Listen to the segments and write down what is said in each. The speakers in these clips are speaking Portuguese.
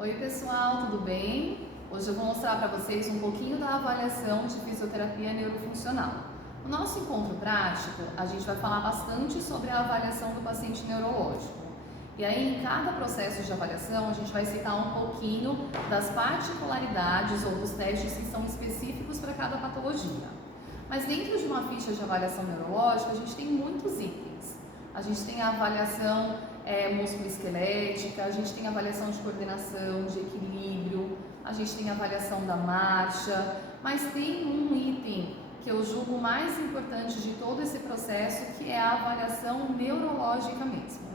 Oi pessoal, tudo bem? Hoje eu vou mostrar para vocês um pouquinho da avaliação de fisioterapia neurofuncional. No nosso encontro prático, a gente vai falar bastante sobre a avaliação do paciente neurológico. E aí, em cada processo de avaliação, a gente vai citar um pouquinho das particularidades ou dos testes que são específicos para cada patologia. Mas dentro de uma ficha de avaliação neurológica, a gente tem muitos itens. A gente tem a avaliação músculo-esquelética, a gente tem a avaliação de coordenação, de equilíbrio, a gente tem a avaliação da marcha, mas tem um item que eu julgo mais importante de todo esse processo, que é a avaliação neurológica mesmo.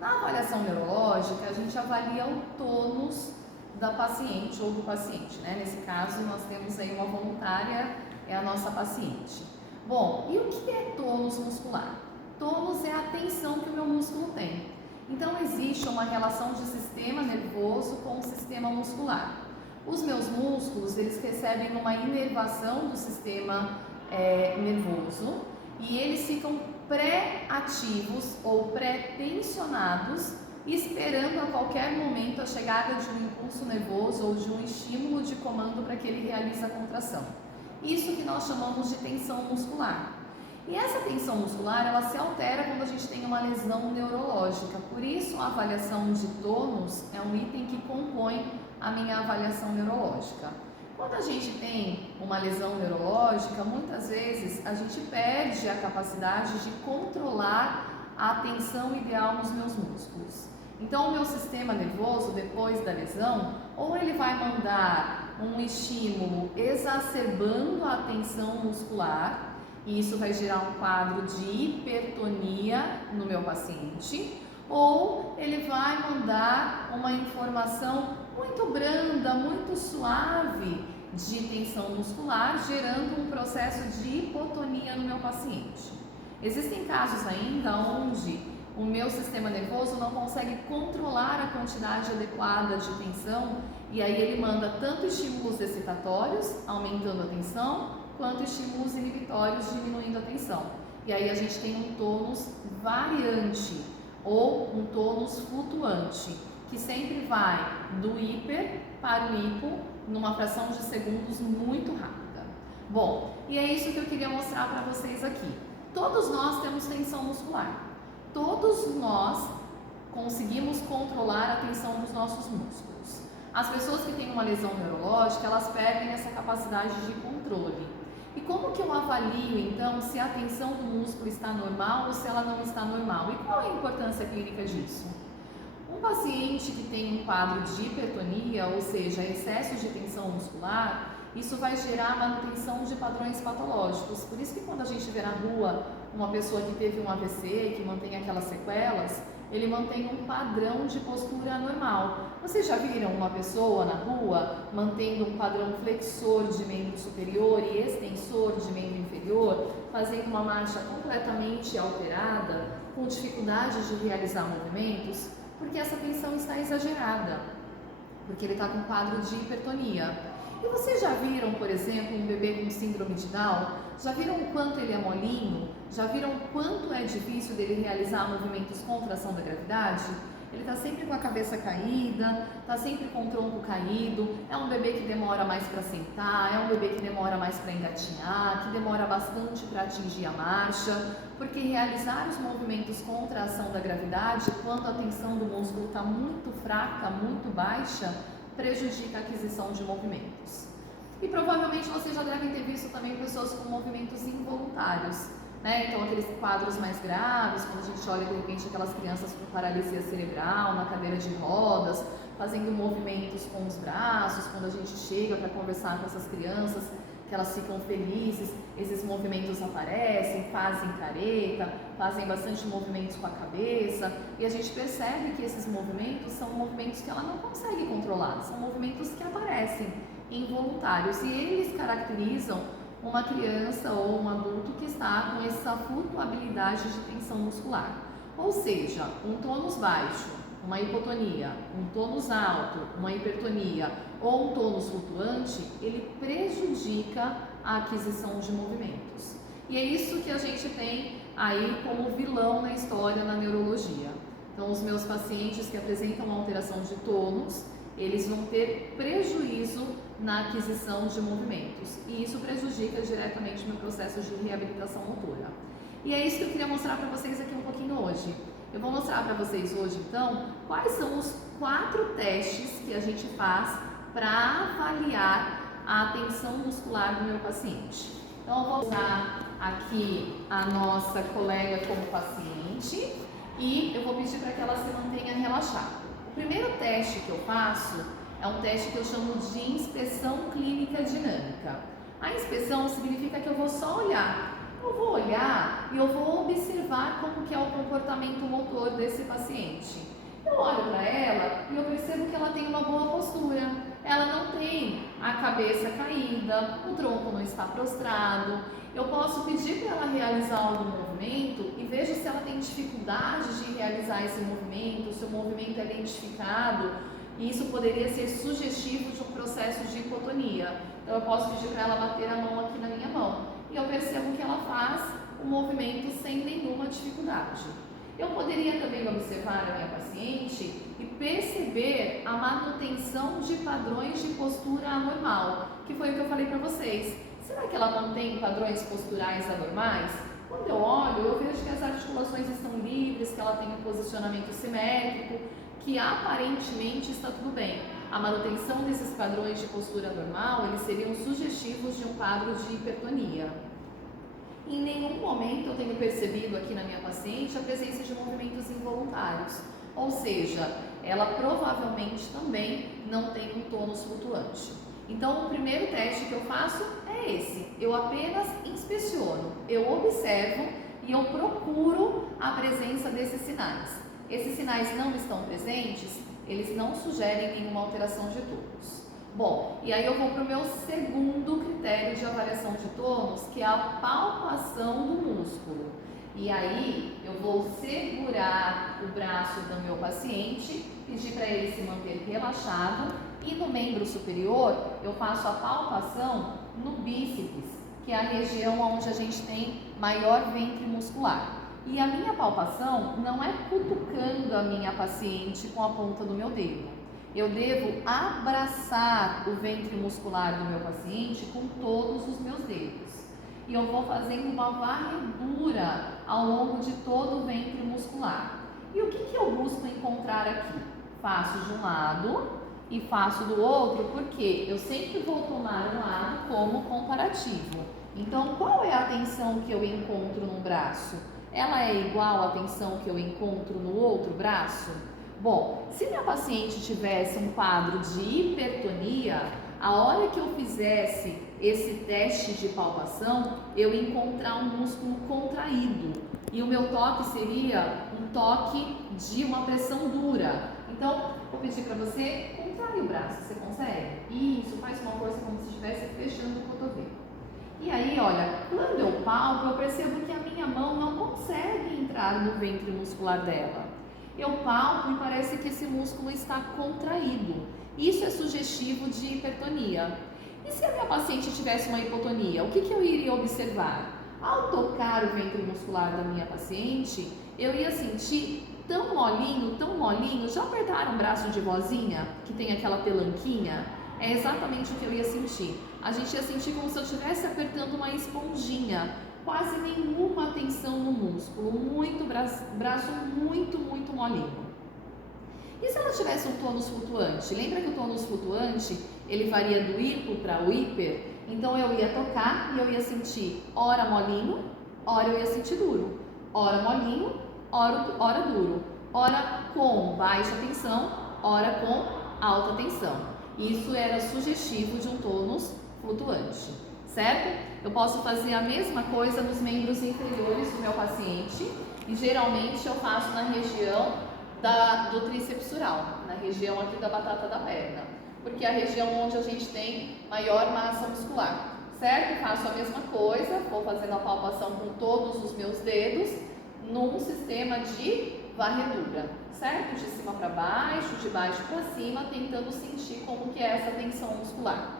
Na avaliação neurológica, a gente avalia o tônus da paciente ou do paciente, né? Nesse caso, nós temos aí uma voluntária, é a nossa paciente. Bom, e o que é tônus muscular? Tônus é a tensão que o meu músculo tem. Então, existe uma relação de sistema nervoso com o sistema muscular. Os meus músculos, eles recebem uma inervação do sistema nervoso e eles ficam pré-ativos ou pré-tensionados, esperando a qualquer momento a chegada de um impulso nervoso ou de um estímulo de comando para que ele realize a contração. Isso que nós chamamos de tensão muscular. E essa tensão muscular, ela se altera quando a gente tem uma lesão neurológica. Por isso, a avaliação de tônus é um item que compõe a minha avaliação neurológica. Quando a gente tem uma lesão neurológica, muitas vezes a gente perde a capacidade de controlar a tensão ideal nos meus músculos. Então, o meu sistema nervoso, depois da lesão, ou ele vai mandar um estímulo exacerbando a tensão muscular, e isso vai gerar um quadro de hipertonia no meu paciente, ou ele vai mandar uma informação muito branda, muito suave de tensão muscular, gerando um processo de hipotonia no meu paciente. Existem casos ainda onde o meu sistema nervoso não consegue controlar a quantidade adequada de tensão e aí ele manda tanto estímulos excitatórios, aumentando a tensão, quanto estímulos inibitórios, diminuindo a tensão. E aí a gente tem um tônus variante ou um tônus flutuante, que sempre vai do hiper para o hipo numa fração de segundos muito rápida. Bom, e é isso que eu queria mostrar para vocês aqui. Todos nós temos tensão muscular. Todos nós conseguimos controlar a tensão dos nossos músculos. As pessoas que têm uma lesão neurológica, elas perdem essa capacidade de controle. E como que eu avalio, então, se a tensão do músculo está normal ou se ela não está normal? E qual é a importância clínica disso? Um paciente que tem um quadro de hipertonia, ou seja, excesso de tensão muscular, isso vai gerar manutenção de padrões patológicos. Por isso que quando a gente vê na rua uma pessoa que teve um AVC, que mantém aquelas sequelas, ele mantém um padrão de postura anormal. Vocês já viram uma pessoa na rua mantendo um padrão flexor de membro superior e extensor de membro inferior, fazendo uma marcha completamente alterada, com dificuldade de realizar movimentos? Porque essa tensão está exagerada, porque ele está com quadro de hipertonia. E vocês já viram, por exemplo, um bebê com síndrome de Down? Já viram o quanto ele é molinho? Já viram o quanto é difícil dele realizar movimentos contra a ação da gravidade? Ele está sempre com a cabeça caída, está sempre com o tronco caído, é um bebê que demora mais para sentar, é um bebê que demora mais para engatinhar, que demora bastante para atingir a marcha, porque realizar os movimentos contra a ação da gravidade, quando a tensão do músculo está muito fraca, muito baixa, prejudica a aquisição de movimentos. E provavelmente vocês já devem ter visto também pessoas com movimentos involuntários, né? Então aqueles quadros mais graves, quando a gente olha de repente aquelas crianças com paralisia cerebral, na cadeira de rodas, fazendo movimentos com os braços, quando a gente chega para conversar com essas crianças, que elas ficam felizes, esses movimentos aparecem, fazem careta, fazem bastante movimentos com a cabeça, e a gente percebe que esses movimentos são movimentos que ela não consegue controlar, são movimentos que aparecem involuntários, e eles caracterizam uma criança ou um adulto que está com essa flutuabilidade de tensão muscular. Ou seja, um tônus baixo, uma hipotonia, um tônus alto, uma hipertonia ou um tônus flutuante, ele prejudica a aquisição de movimentos. E é isso que a gente tem aí como vilão na história na neurologia. Então, os meus pacientes que apresentam uma alteração de tônus, eles vão ter prejuízo na aquisição de movimentos e isso prejudica diretamente o meu processo de reabilitação motora. E é isso que eu queria mostrar para vocês aqui um pouquinho hoje. Eu vou mostrar para vocês hoje, então, quais são os 4 testes que a gente faz para avaliar a tensão muscular do meu paciente. Então, eu vou usar aqui a nossa colega como paciente e eu vou pedir para que ela se mantenha relaxada. O primeiro teste que eu faço é um teste que eu chamo de inspeção clínica dinâmica. A inspeção significa que eu vou só olhar. Eu vou olhar e eu vou observar como que é o comportamento motor desse paciente. Eu olho para ela e eu percebo que ela tem uma boa postura. Ela não tem a cabeça caída, o tronco não está prostrado. Eu posso pedir para ela realizar algum movimento e vejo se ela tem dificuldade de realizar esse movimento, se o movimento é lentificado. E isso poderia ser sugestivo de um processo de hipotonia. Então eu posso pedir para ela bater a mão aqui na minha mão. E eu percebo que ela faz o movimento sem nenhuma dificuldade. Eu poderia também observar a minha paciente e perceber a manutenção de padrões de postura anormal, que foi o que eu falei para vocês. Será que ela mantém padrões posturais anormais? Quando eu olho, eu vejo que as articulações estão livres, que ela tem um posicionamento simétrico, que aparentemente está tudo bem. A manutenção desses padrões de postura normal, eles seriam sugestivos de um quadro de hipertonia. Em nenhum momento eu tenho percebido aqui na minha paciente a presença de movimentos involuntários, ou seja, ela provavelmente também não tem um tônus flutuante. Então, o primeiro teste que eu faço é esse. Eu apenas inspeciono, eu observo e eu procuro a presença desses sinais. Esses sinais não estão presentes, eles não sugerem nenhuma alteração de tônus. Bom, e aí eu vou para o meu segundo critério de avaliação de tônus, que é a palpação do músculo. E aí eu vou segurar o braço do meu paciente, pedir para ele se manter relaxado e no membro superior eu faço a palpação no bíceps, que é a região onde a gente tem maior ventre muscular. E a minha palpação não é cutucando a minha paciente com a ponta do meu dedo. Eu devo abraçar o ventre muscular do meu paciente com todos os meus dedos. E eu vou fazendo uma varredura ao longo de todo o ventre muscular. E o que eu busco encontrar aqui? Faço de um lado e faço do outro, porque eu sempre vou tomar um lado como comparativo. Então, qual é a tensão que eu encontro num braço? Ela é igual à tensão que eu encontro no outro braço? Bom, se minha paciente tivesse um quadro de hipertonia, a hora que eu fizesse esse teste de palpação, eu ia encontrar um músculo contraído e o meu toque seria um toque de uma pressão dura. Então, vou pedir para você contrair o braço, você consegue? Isso, faz uma força como se estivesse fechando o cotovelo. E aí, olha, quando eu palpo, eu percebo que a minha mão não consegue entrar no ventre muscular dela. Eu palpo e parece que esse músculo está contraído. Isso é sugestivo de hipertonia. E se a minha paciente tivesse uma hipotonia, o que eu iria observar? Ao tocar o ventre muscular da minha paciente, eu ia sentir tão molinho, já apertaram o braço de vozinha, que tem aquela pelanquinha? É exatamente o que eu ia sentir. A gente ia sentir como se eu estivesse apertando uma esponjinha, quase nenhuma tensão no músculo, braço muito molinho. E se ela tivesse um tônus flutuante? Lembra que o tônus flutuante, ele varia do hipo para o hiper? Então eu ia tocar e eu ia sentir ora molinho, ora eu ia sentir duro. Ora molinho, ora duro. Ora com baixa tensão, ora com alta tensão. Isso era sugestivo de um tônus flutuante, certo? Eu posso fazer a mesma coisa nos membros inferiores do meu paciente e geralmente eu faço na região do tríceps sural, na região aqui da batata da perna, porque é a região onde a gente tem maior massa muscular, certo? Faço a mesma coisa, vou fazendo a palpação com todos os meus dedos num sistema de varredura, certo? De cima para baixo, de baixo para cima, tentando sentir como que é essa tensão muscular.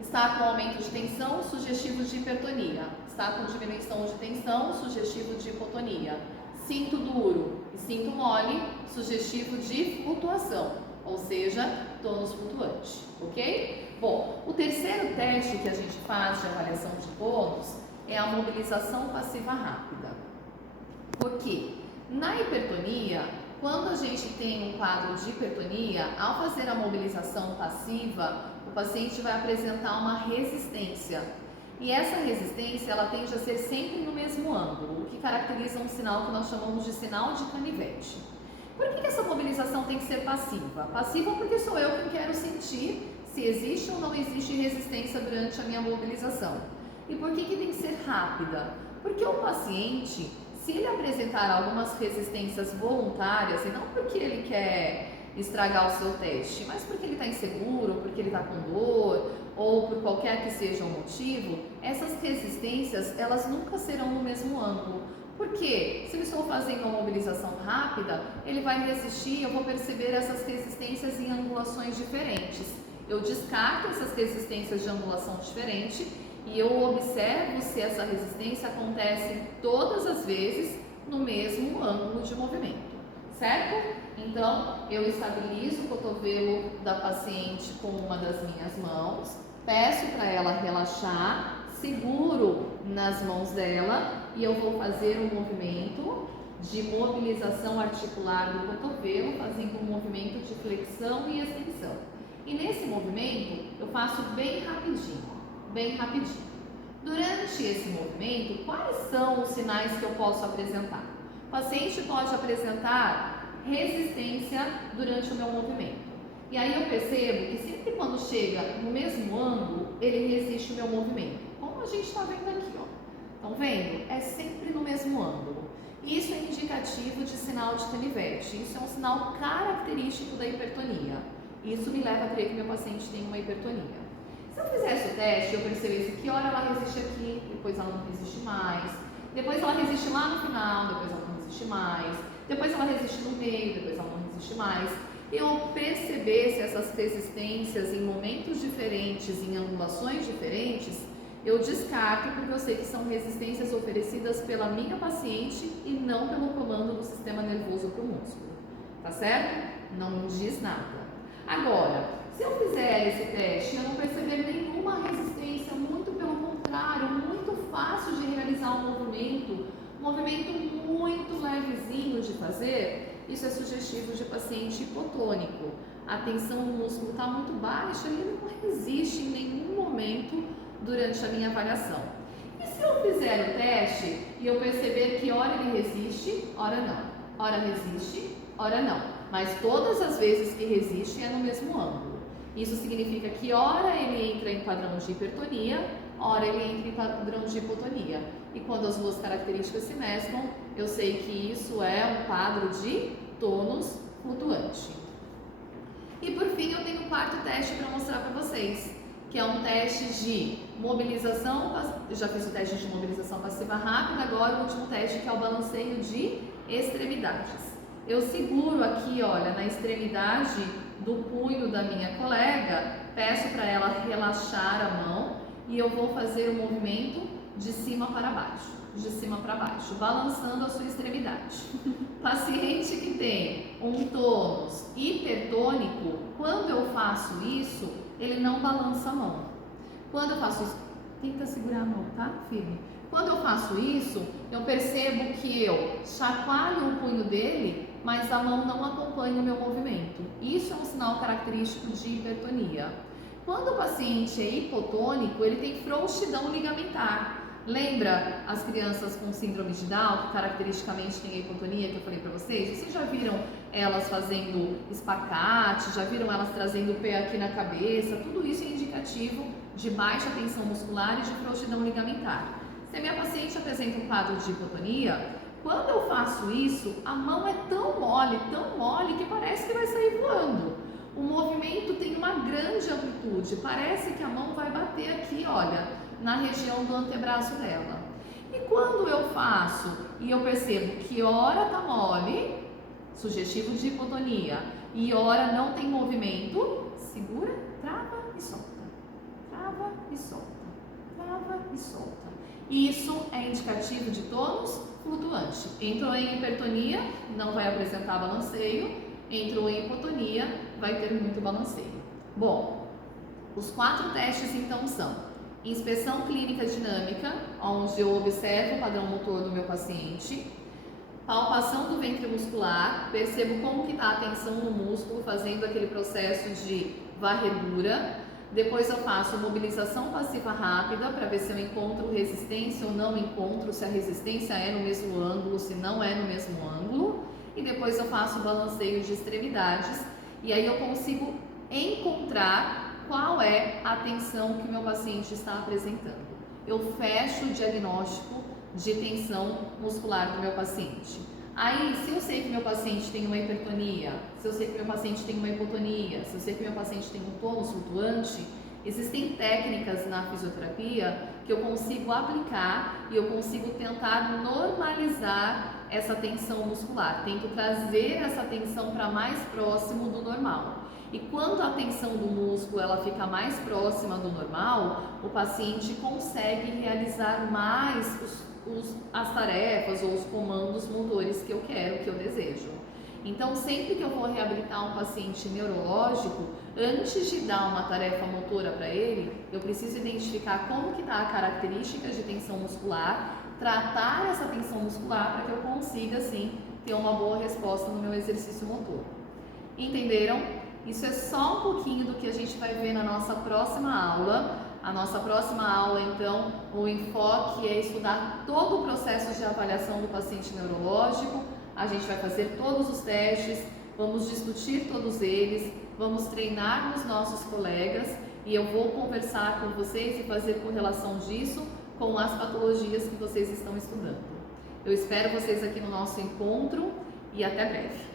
Está com aumento de tensão, sugestivo de hipertonia. Está com diminuição de tensão, sugestivo de hipotonia. Sinto duro e sinto mole, sugestivo de flutuação. ou seja, tônus flutuante, ok? Bom, o terceiro teste que a gente faz de avaliação de tônus é a mobilização passiva rápida. Por quê? Na hipertonia, quando a gente tem um quadro de hipertonia, ao fazer a mobilização passiva, o paciente vai apresentar uma resistência. E essa resistência, ela tende a ser sempre no mesmo ângulo, o que caracteriza um sinal que nós chamamos de sinal de canivete. Por que essa mobilização tem que ser passiva? Passiva porque sou eu quem quero sentir se existe ou não existe resistência durante a minha mobilização. E por que tem que ser rápida? Porque o paciente, se ele apresentar algumas resistências voluntárias, e não porque ele quer estragar o seu teste, mas porque ele está inseguro, porque ele está com dor, ou por qualquer que seja o motivo, essas resistências, elas nunca serão no mesmo ângulo. Porque se eu estou fazendo uma mobilização rápida, ele vai resistir e eu vou perceber essas resistências em angulações diferentes. Eu descarto essas resistências de angulação diferente e eu observo se essa resistência acontece todas as vezes no mesmo ângulo de movimento, certo? Então, eu estabilizo o cotovelo da paciente com uma das minhas mãos, peço para ela relaxar, seguro nas mãos dela e eu vou fazer um movimento de mobilização articular do cotovelo, fazendo um movimento de flexão e extensão. E nesse movimento, eu faço bem rapidinho, bem rapidinho. Durante esse movimento, quais são os sinais que eu posso apresentar? O paciente pode apresentar resistência durante o meu movimento. E aí eu percebo que sempre quando chega no mesmo ângulo, ele resiste o meu movimento. Como a gente está vendo aqui, ó. Estão vendo? É sempre no mesmo ângulo. Isso é indicativo de sinal de canivete. Isso é um sinal característico da hipertonia. Isso me leva a crer que meu paciente tem uma hipertonia. Se eu fizesse o teste, eu percebesse que hora ela resiste aqui, depois ela não resiste mais, depois ela resiste lá no final, depois ela não resiste mais, depois ela resiste no meio, depois ela não resiste mais. Eu percebesse essas resistências em momentos diferentes, em angulações diferentes, eu descarto porque eu sei que são resistências oferecidas pela minha paciente e não pelo comando do sistema nervoso para o músculo. Tá certo? Não me diz nada. Agora, se eu fizer esse teste e eu não perceber nenhuma resistência, muito pelo contrário, muito fácil de realizar um movimento muito levezinho de fazer, isso é sugestivo de paciente hipotônico. A tensão no músculo está muito baixa e ele não resiste em nenhum momento durante a minha avaliação. E se eu fizer o teste e eu perceber que hora ele resiste, hora não, hora resiste, hora não. Mas todas as vezes que resiste é no mesmo ângulo. Isso significa que hora ele entra em padrão de hipertonia, hora ele entra em padrão de hipotonia. E quando as duas características se mesclam, eu sei que isso é um quadro de tônus flutuante. E por fim, eu tenho um quarto teste para mostrar para vocês, que é um teste de mobilização, eu já fiz o teste de mobilização passiva rápida, agora o último teste que é o balanceio de extremidades. Eu seguro aqui, olha, na extremidade do punho da minha colega, peço para ela relaxar a mão e eu vou fazer o movimento de cima para baixo, balançando a sua extremidade. Paciente que tem um tônus hipertônico, quando eu faço isso, ele não balança a mão. Quando eu faço isso, tenta segurar a mão, tá? Firme. Quando eu faço isso, eu percebo que eu chacoalho o punho dele, mas a mão não acompanha o meu movimento. Isso é um sinal característico de hipertonia. Quando o paciente é hipotônico, ele tem frouxidão ligamentar. Lembra as crianças com síndrome de Down, que caracteristicamente têm a hipotonia que eu falei para vocês? Vocês já viram elas fazendo espacate, já viram elas trazendo o pé aqui na cabeça? Tudo isso é indicativo de baixa tensão muscular e de frouxidão ligamentar. Se a minha paciente apresenta um quadro de hipotonia, quando eu faço isso, a mão é tão mole que parece que vai sair voando. O movimento tem uma grande amplitude, parece que a mão vai bater aqui, olha, na região do antebraço dela. E quando eu faço e eu percebo que hora tá mole, sugestivo de hipotonia, e hora não tem movimento, segura, trava e solta. Trava e solta. Trava e solta. Isso é indicativo de tônus flutuante. Entrou em hipertonia, não vai apresentar balanceio. Entrou em hipotonia, vai ter muito balanceio. Bom, os 4 testes então são inspeção clínica dinâmica, onde eu observo o padrão motor do meu paciente, palpação do ventre muscular, percebo como que está a tensão no músculo, fazendo aquele processo de varredura. Depois eu faço mobilização passiva rápida para ver se eu encontro resistência ou não encontro, se a resistência é no mesmo ângulo, se não é no mesmo ângulo. E depois eu faço balanceio de extremidades e aí eu consigo encontrar qual é a tensão que o meu paciente está apresentando. Eu fecho o diagnóstico de tensão muscular do meu paciente. Aí, se eu sei que meu paciente tem uma hipertonia, se eu sei que meu paciente tem uma hipotonia, se eu sei que meu paciente tem um tônus flutuante, existem técnicas na fisioterapia que eu consigo aplicar e eu consigo tentar normalizar essa tensão muscular. Tento trazer essa tensão para mais próximo do normal. E quando a tensão do músculo ela fica mais próxima do normal, o paciente consegue realizar mais as tarefas ou os comandos motores que eu quero, que eu desejo. Então, sempre que eu vou reabilitar um paciente neurológico, antes de dar uma tarefa motora para ele, eu preciso identificar como que está a característica de tensão muscular, tratar essa tensão muscular para que eu consiga, sim, ter uma boa resposta no meu exercício motor. Entenderam? Isso é só um pouquinho do que a gente vai ver na nossa próxima aula. A nossa próxima aula, então, o enfoque é estudar todo o processo de avaliação do paciente neurológico. A gente vai fazer todos os testes, vamos discutir todos eles, vamos treinar os nossos colegas e eu vou conversar com vocês e fazer correlação disso com as patologias que vocês estão estudando. Eu espero vocês aqui no nosso encontro e até breve.